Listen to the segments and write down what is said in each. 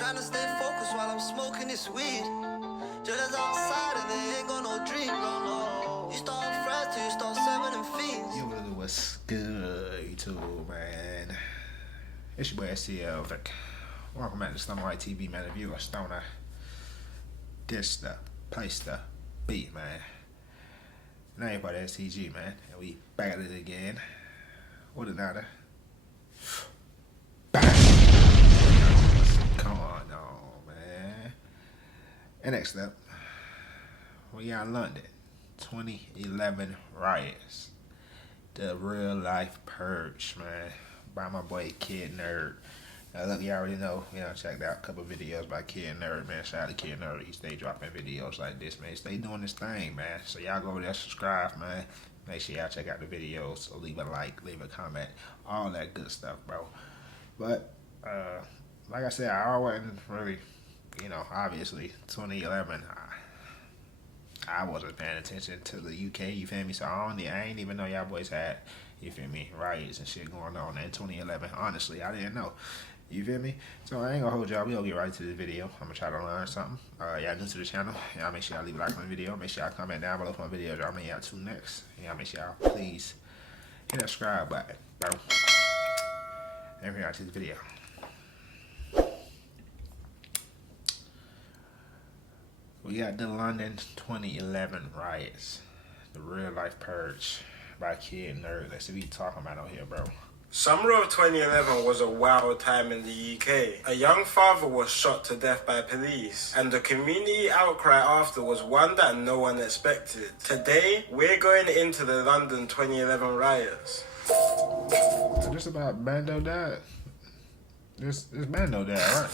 Trying to stay focused while I'm smoking this weed. Just outside and they ain't got no dream, no. You start fresh till you start serving them fiends. Yo, what's good, YouTube, man? It's your boy STL Vic. Welcome back to Stoner White TV, man. If you a stoner, this the place to be, man. Now everybody STG, man. And we back at it again. What another? Bang! What's going on, man? And next up, we got London 2011 riots. The Real Life Purge, man. By my boy Kid Nerd. Now look, you already know, checked out a couple videos by Kid Nerd, man. Shout out to Kid Nerd. He stay dropping videos like this, man. Stay doing this thing, man. So y'all go over there, subscribe, man. Make sure y'all check out the videos. So leave a like, leave a comment, all that good stuff, bro. But, like I said, I wasn't really, obviously, 2011, I wasn't paying attention to the UK, you feel me? So I ain't even know y'all boys had, you feel me, riots and shit going on in 2011. Honestly, I didn't know. You feel me? So I ain't gonna hold y'all. We'll get right to the video. I'm gonna try to learn something. Y'all new to the channel. Y'all make sure y'all leave a like on the video. Make sure y'all comment down below for my videos. Y'all may y'all tune next. Y'all make sure y'all please hit that subscribe button, bro. And we're out to the video. We got the London 2011 riots. The Real Life Purge by Kid Nerd. Let's see what you talking about out here, bro. Summer of 2011 was a wild time in the UK. A young father was shot to death by police, and the community outcry after was one that no one expected. Today, we're going into the London 2011 riots. So just about Bando died. This Bando died, right?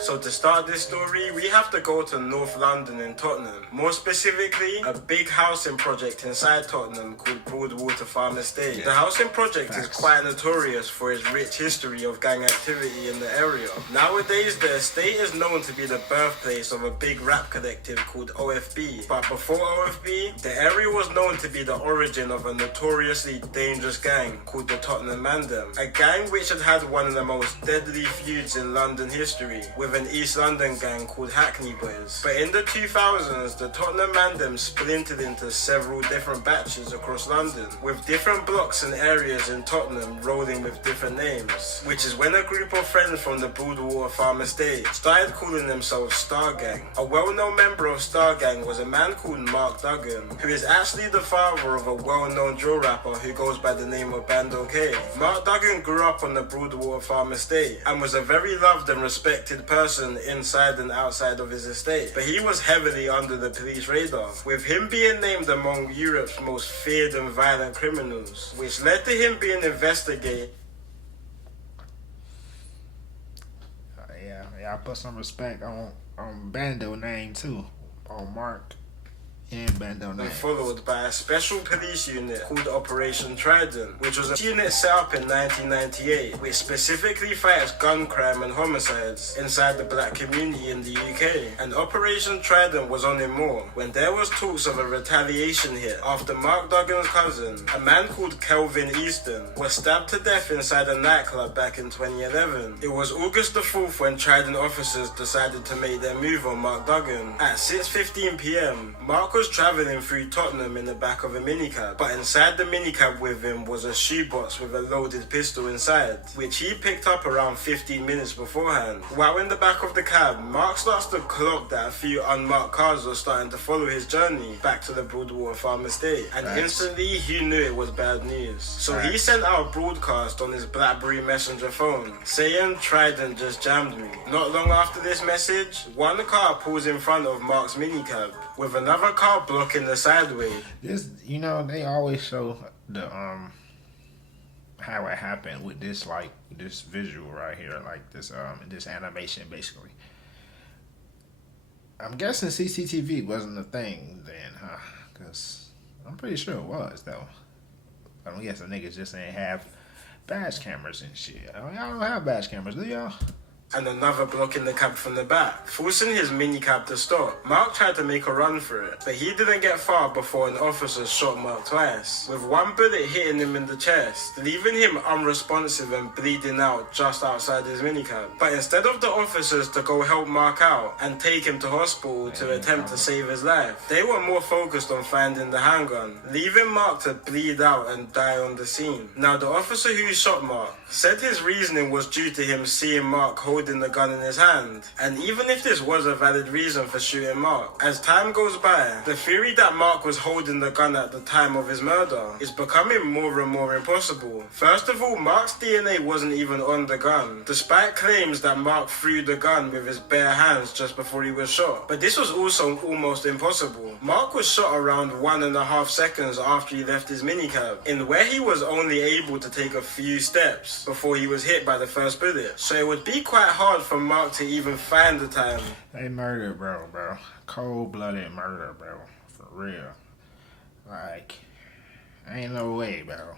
So to start this story, we have to go to North London in Tottenham. More specifically, a big housing project inside Tottenham called Broadwater Farm Estate. The housing project is quite notorious for its rich history of gang activity in the area. Nowadays, the estate is known to be the birthplace of a big rap collective called OFB. But before OFB, the area was known to be the origin of a notoriously dangerous gang called the Tottenham Mandem. A gang which had had one of the most deadly feuds in London history, with an East London gang called Hackney Boys. But in the 2000s, the Tottenham Mandem splintered into several different batches across London, with different blocks and areas in Tottenham rolling with different names, which is when a group of friends from the Broadwater Farm Estate started calling themselves Star Gang. A well-known member of Star Gang was a man called Mark Duggan, who is actually the father of a well-known drill rapper who goes by the name of Bando K. Mark Duggan grew up on the Broadwater Farm Estate and was a very loved and respected person inside and outside of his estate, but he was heavily under the police radar, with him being named among Europe's most feared and violent criminals, which led to him being investigated. Yeah, I put some respect on Bando name too, on Mark and Bando name. Followed by a special police unit called Operation Trident, which was a unit set up in 1998, which specifically fights gun crime and homicides inside the black community in the UK. And Operation Trident was on in more when there was talks of a retaliation hit after Mark Duggan's cousin, a man called Kelvin Easton, was stabbed to death inside a nightclub back in 2011. It was August the 4th when Trident officers decided to make their move on Mark Duggan. At 6:15 PM, Mark was travelling through Tottenham in the back of a minicab, but inside the minicab with him was a shoebox with a loaded pistol inside, which he picked up around 15 minutes beforehand. While in the back of the cab, Mark starts to clock that a few unmarked cars were starting to follow his journey back to the Broadwater Farm Estate, and instantly he knew it was bad news. So he sent out a broadcast on his BlackBerry Messenger phone, saying Trident just jammed me. Not long after this message, one car pulls in front of Mark's minicab, with another car blocking the sideway. This, they always show the how it happened with this, like this visual right here, like this this animation basically. I'm guessing CCTV wasn't a thing then, huh? Cause I'm pretty sure it was though. I'm guessing niggas just ain't have badge cameras and shit. Y'all don't have badge cameras, do y'all? and another blocking the cab from the back, forcing his minicab to stop. Mark tried to make a run for it, but he didn't get far before an officer shot Mark twice, with one bullet hitting him in the chest, leaving him unresponsive and bleeding out just outside his minicab. But instead of the officers to go help Mark out and take him to hospital to attempt to save his life, they were more focused on finding the handgun, leaving Mark to bleed out and die on the scene. Now, the officer who shot Mark said his reasoning was due to him seeing Mark holding the gun in his hand. And even if this was a valid reason for shooting Mark, as time goes by, the theory that Mark was holding the gun at the time of his murder is becoming more and more impossible. First of all, Mark's DNA wasn't even on the gun, despite claims that Mark threw the gun with his bare hands just before he was shot. But this was also almost impossible. Mark was shot around 1.5 seconds after he left his minicab, in where he was only able to take a few steps before he was hit by the first bullet. So it would be quite hard for Mark to even find the time. They murdered, bro. Cold-blooded murder, bro. For real. Like, ain't no way, bro.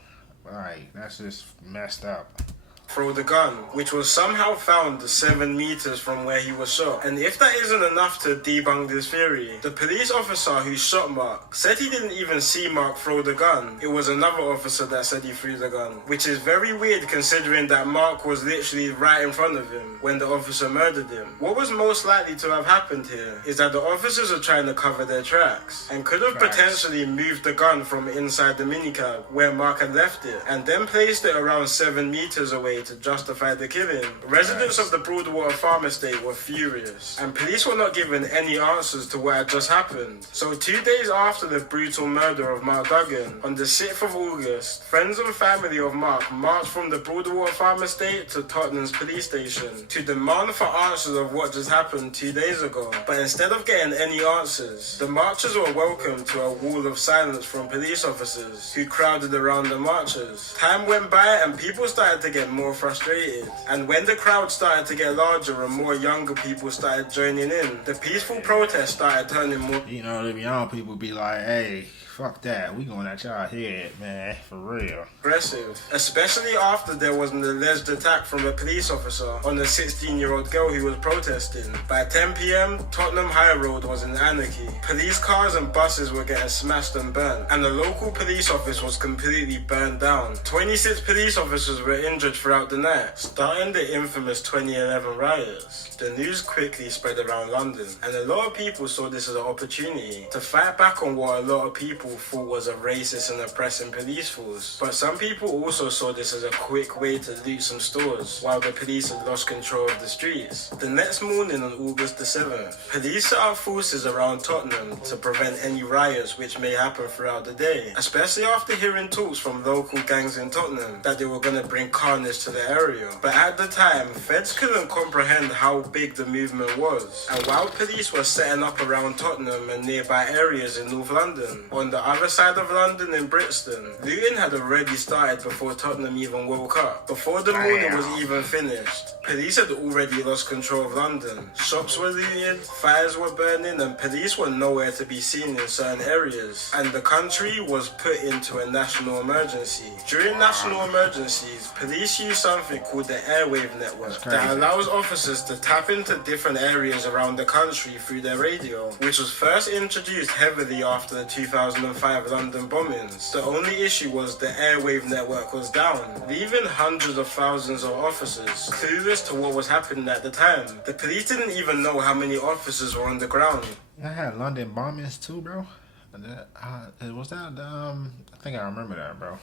Like, that's just messed up. Throw the gun, which was somehow found 7 meters from where he was shot. And if that isn't enough to debunk this theory, the police officer who shot Mark said he didn't even see Mark throw the gun. It was another officer that said he threw the gun, which is very weird considering that Mark was literally right in front of him when the officer murdered him. What was most likely to have happened here is that the officers are trying to cover their tracks and could have potentially moved the gun from inside the minicab where Mark had left it and then placed it around 7 meters away to justify the killing. Residents of the Broadwater Farm Estate were furious, and police were not given any answers to what had just happened. So 2 days after the brutal murder of Mark Duggan, on the 6th of August, friends and family of Mark marched from the Broadwater Farm Estate to Tottenham's police station to demand for answers of what just happened 2 days ago. But instead of getting any answers, the marchers were welcomed to a wall of silence from police officers who crowded around the marchers. Time went by and people started to get more frustrated, and when the crowd started to get larger and more younger people started joining in, the peaceful protest started turning more. You know, the young people be like, hey, fuck that, we going at y'all head, man, for real. Aggressive, especially after there was an alleged attack from a police officer on a 16-year-old girl who was protesting. By 10 p.m, Tottenham High Road was in anarchy. Police cars and buses were getting smashed and burnt, and the local police office was completely burned down. 26 police officers were injured throughout the night, starting the infamous 2011 riots. The news quickly spread around London, and a lot of people saw this as an opportunity to fight back on what a lot of people thought was a racist and oppressing police force. But some people also saw this as a quick way to loot some stores while the police had lost control of the streets. The next morning on August the 7th, police set up forces around Tottenham to prevent any riots which may happen throughout the day, especially after hearing talks from local gangs in Tottenham that they were going to bring carnage to the area. But at the time, feds couldn't comprehend how big the movement was, and while police were setting up around Tottenham and nearby areas in North London, on the other side of London in Brixton, looting had already started before Tottenham even woke up. Before the morning was even finished, police had already lost control of London. Shops were looted, fires were burning, and police were nowhere to be seen in certain areas. And the country was put into a national emergency. During national emergencies, police use something called the airwave network that allows officers to tap into different areas around the country through their radio, which was first introduced heavily after the 2005 London bombings. The only issue was the airwave network was down, leaving hundreds of thousands of officers clueless to what was happening at the time. The police didn't even know how many officers were on the ground. I had London bombings too, bro. Was that I think I remember that, bro.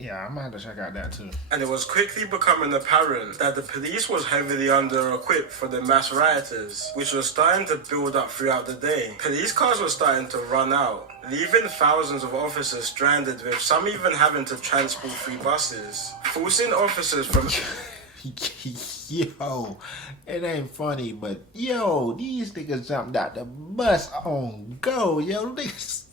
Yeah, I'm gonna have to check out that too. And it was quickly becoming apparent that the police was heavily under-equipped for the mass rioters, which was starting to build up throughout the day. Police cars were starting to run out, leaving thousands of officers stranded, with some even having to transport 3 buses, forcing officers from... Yo, it ain't funny, but yo, these niggas jumped out the bus on go, yo, niggas.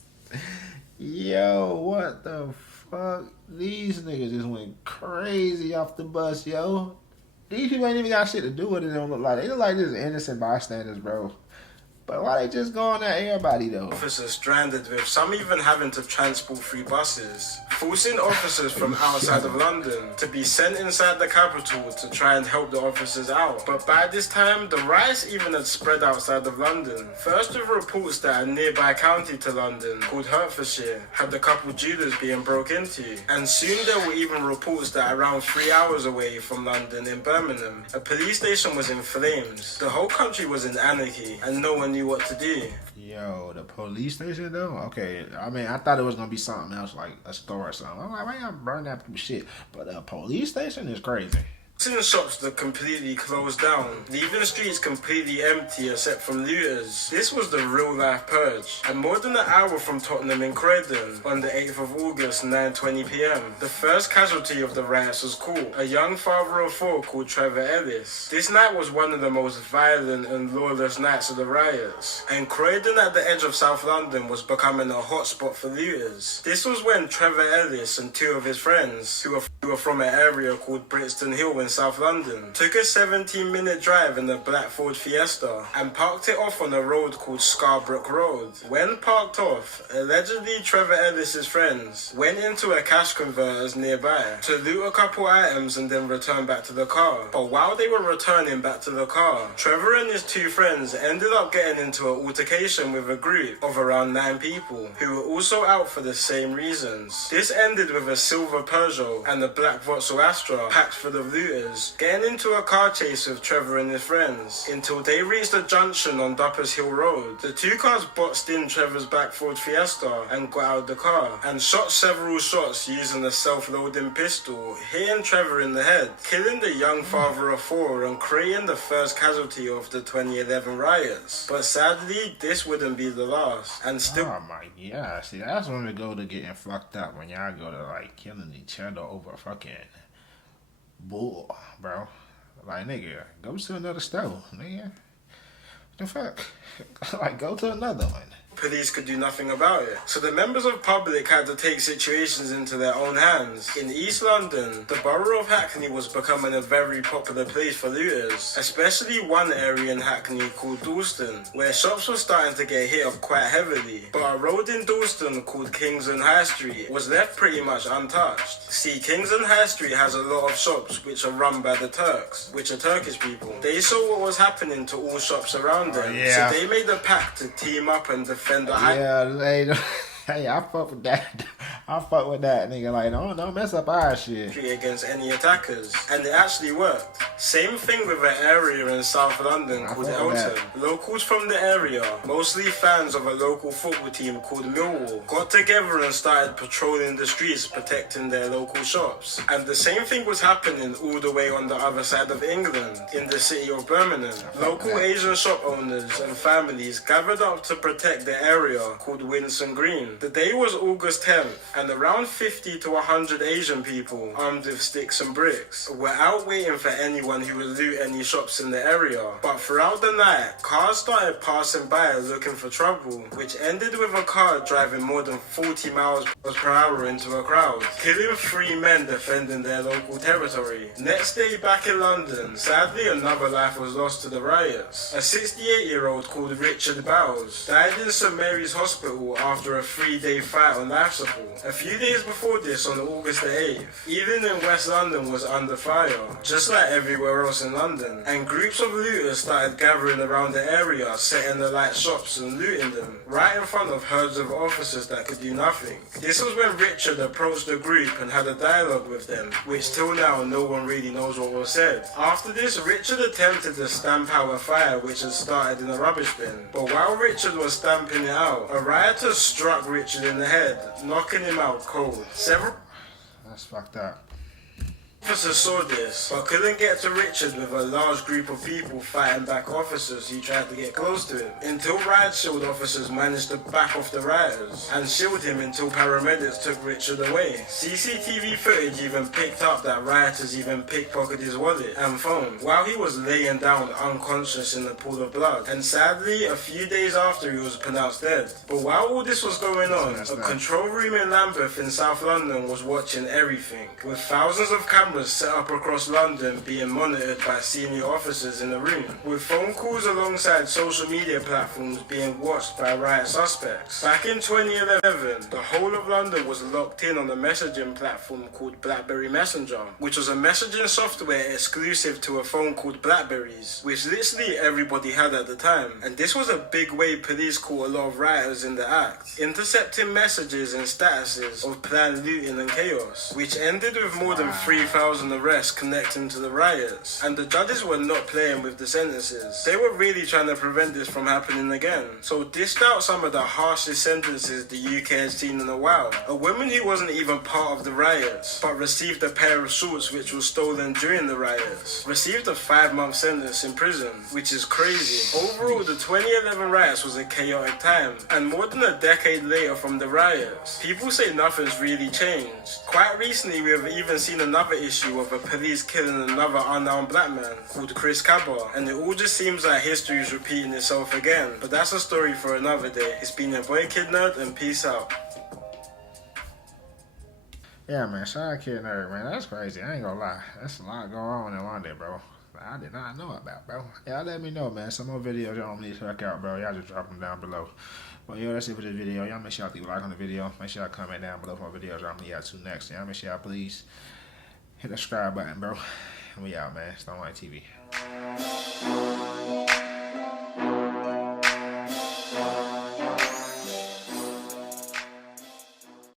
Yo, what the fuck? These niggas just went crazy off the bus, yo. These people ain't even got shit to do with it. They don't look like, they look like just innocent bystanders, bro. But why they just going at everybody though? Officers stranded, with some even having to transport 3 buses, forcing officers from outside of London to be sent inside the capital to try and help the officers out. But by this time, the riots even had spread outside of London. First with reports that a nearby county to London, called Hertfordshire, had a couple jewelers being broke into. And soon there were even reports that around 3 hours away from London in Birmingham, a police station was in flames. The whole country was in anarchy, and no one knew what to do. Yo, the police station though? Okay, I mean, I thought it was gonna be something else, like a store or something. I'm like, why y'all burn that shit? But a police station is crazy. In shops that completely closed down, leaving streets completely empty except from looters. This was the Real Life Purge, and more than an hour from Tottenham in Croydon, on the 8th of August, 9:20 p.m. The first casualty of the riots was caught, a young father of 4 called Trevor Ellis. This night was one of the most violent and lawless nights of the riots, and Croydon at the edge of South London was becoming a hotspot for looters. This was when Trevor Ellis and 2 of his friends, who were from an area called Brixton Hill in South London, took a 17-minute drive in a black Ford Fiesta and parked it off on a road called Scarborough Road. When parked off, allegedly Trevor Ellis's friends went into a cash converters nearby to loot a couple items and then return back to the car. But while they were returning back to the car, Trevor and his 2 friends ended up getting into an altercation with a group of around 9 people who were also out for the same reasons. This ended with a silver Peugeot and a black Vauxhall Astra packed full of looters getting into a car chase with Trevor and his friends until they reached a junction on Duppers Hill Road. The 2 cars boxed in Trevor's black Ford Fiesta and got out of the car and shot several shots using a self-loading pistol, hitting Trevor in the head, killing the young father of 4 and creating the first casualty of the 2011 riots. But sadly, this wouldn't be the last, and still... Oh my god, see, that's when we go to getting fucked up, when y'all go to like killing each other over fucking bull, bro. Like, nigga, go to another store, nigga. What the fuck? Like, go to another one. Police could do nothing about it. So the members of public had to take situations into their own hands. In East London, the borough of Hackney was becoming a very popular place for looters, especially one area in Hackney called Dalston, where shops were starting to get hit up quite heavily. But a road in Dalston called Kingsland High Street was left pretty much untouched. See, Kingsland High Street has a lot of shops which are run by the Turks, which are Turkish people. They saw what was happening to all shops around them, so they made a pact to team up and defend the hey, I fuck with that. I fuck with that, nigga. Like, don't mess up our shit. Against any attackers, and it actually worked. Same thing with an area in South London called Elton. Locals from the area, mostly fans of a local football team called Millwall, got together and started patrolling the streets, protecting their local shops. And the same thing was happening all the way on the other side of England, in the city of Birmingham. Local Asian shop owners and families gathered up to protect the area called Winson Green. The day was August 10th, and around 50 to 100 Asian people, armed with sticks and bricks, were out waiting for anyone who would loot any shops in the area. But throughout the night, cars started passing by looking for trouble, which ended with a car driving more than 40 miles per hour into a crowd, killing 3 men defending their local territory. Next day back in London, sadly another life was lost to the riots. A 68-year-old called Richard Bowes died in St Mary's Hospital after a 3-day fight on life support. A few days before this, on August the 8th, even in West London was under fire, just like everywhere else in London, and groups of looters started gathering around the area, setting alight shops and looting them, right in front of herds of officers that could do nothing. This was when Richard approached the group and had a dialogue with them, which till now no one really knows what was said. After this, Richard attempted to stamp out a fire which had started in a rubbish bin, but while Richard was stamping it out, a rioter struck Richard in the head, knocking him out cold. That's fucked up. Officers saw this, but couldn't get to Richard with a large group of people fighting back officers who tried to get close to him, until riot shield officers managed to back off the rioters and shield him until paramedics took Richard away. CCTV footage even picked up that rioters even pickpocketed his wallet and phone while he was laying down unconscious in a pool of blood, and sadly a few days after he was pronounced dead. But while all this was going on, a control room in Lambeth in South London was watching everything, with thousands of cameras cameras set up across London being monitored by senior officers in the room, with phone calls alongside social media platforms being watched by riot suspects. Back in 2011, the whole of London was locked in on a messaging platform called BlackBerry Messenger, which was a messaging software exclusive to a phone called Blackberries, which literally everybody had at the time. And this was a big way police caught a lot of rioters in the act, intercepting messages and statuses of planned looting and chaos, which ended with more than 3,000 arrests connecting to the riots. And the judges were not playing with the sentences. They were really trying to prevent this from happening again. So dished out some of the harshest sentences the UK had seen in a while. A woman who wasn't even part of the riots, but received a pair of shorts which was stolen during the riots, received a 5-month sentence in prison, which is crazy. Overall, the 2011 riots was a chaotic time, and more than a decade later from the riots, people say nothing's really changed. Quite recently, we have even seen another issue of a police killing another unarmed black man called Chris Cabba, and it all just seems like history is repeating itself again. But that's a story for another day. It's been your boy Kid Nerd, and peace out. Yeah, man, shout out Kid Nerd, man. That's crazy. I ain't gonna lie. That's a lot going on in London, bro. I did not know about, bro. Y'all let me know, man. Some more videos y'all want me to check out, bro. Y'all just drop them down below. Well, yo, that's it for this video. Y'all make sure y'all leave a like on the video. Make sure y'all comment down below for videos y'all want me out to next. Y'all make sure y'all please hit the subscribe button, bro. And we out, man. Stone White TV.